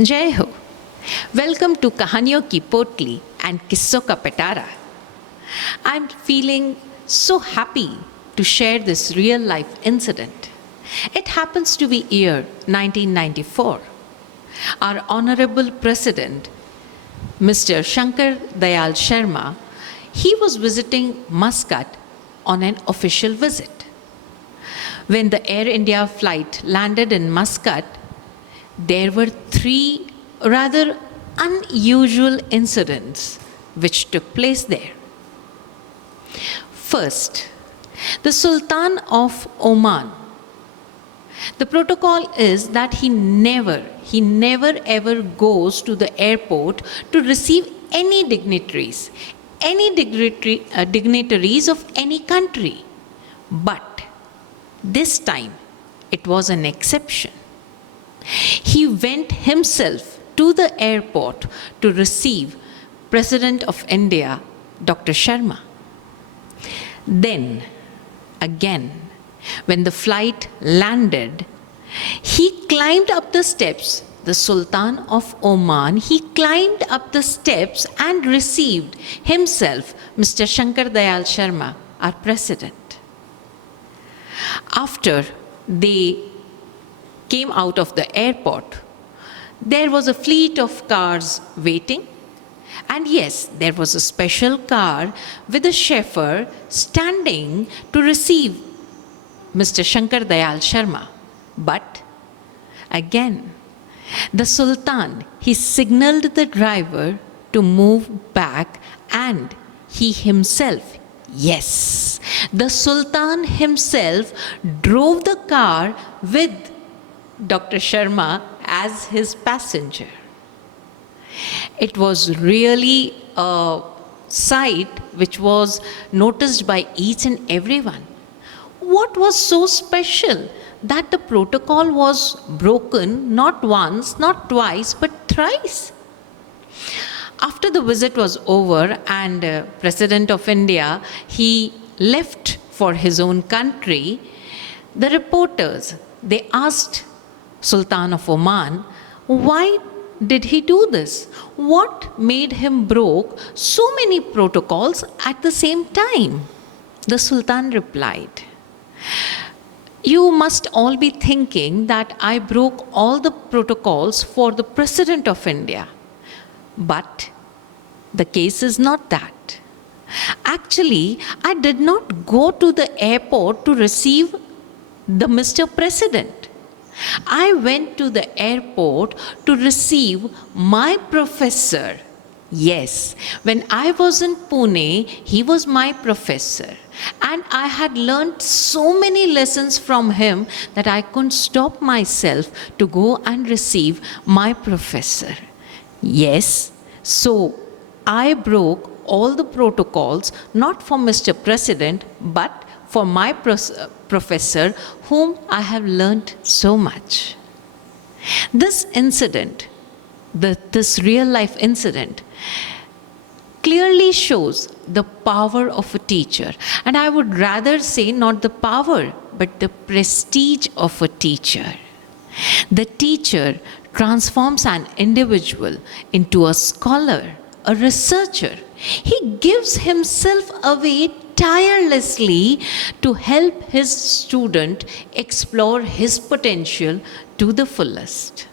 जय हो. Welcome to Kahaniyon Ki Potli and Kisso Ka Petara. I'm feeling so happy to share this real life incident. It happens to be year 1994. Our Honorable President, Mr. Shankar Dayal Sharma, he was visiting Muscat on an official visit. When the Air India flight landed in Muscat, there were three rather unusual incidents which took place there. First, the Sultan of Oman. The protocol is that he never ever goes to the airport to receive any dignitaries of any country. But this time, it was an exception. He went himself to the airport to receive President of India, Dr. Sharma. Then, again, when the flight landed, he climbed up the steps, the Sultan of Oman, he climbed up the steps and received himself Mr. Shankar Dayal Sharma, our President. After they came out of the airport, there was a fleet of cars waiting. And yes, there was a special car with a chauffeur standing to receive Mr. Shankar Dayal Sharma. But again, the Sultan, he signaled the driver to move back, and he himself, yes, the Sultan himself drove the car with Dr. Sharma as his passenger. It was really a sight which was noticed by each and everyone. What was so special that the protocol was broken not once, not twice, but thrice? After the visit was over and President of India, he left for his own country, the reporters, they asked Sultan of Oman, why did he do this? What made him broke so many protocols at the same time? The Sultan replied, you must all be thinking that I broke all the protocols for the President of India. But the case is not that. Actually, I did not go to the airport to receive the Mr. President. I went to the airport to receive my professor. Yes, when I was in Pune, he was my professor. And I had learned so many lessons from him that I couldn't stop myself to go and receive my professor. Yes, so I broke all the protocols, not for Mr. President, but for my professor, whom I have learnt so much. This incident, this real life incident, clearly shows the power of a teacher. And I would rather say not the power, but the prestige of a teacher. The teacher transforms an individual into a scholar, a researcher. He gives himself away tirelessly to help his student explore his potential to the fullest.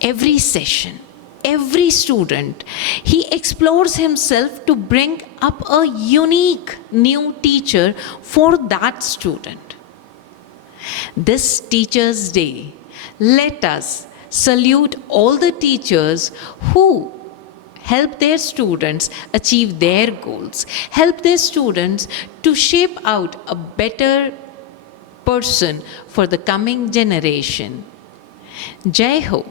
Every session, every student, he explores himself to bring up a unique new teacher for that student. This Teachers' Day, let us salute all the teachers who help their students achieve their goals, help their students to shape out a better person for the coming generation. Jai Ho.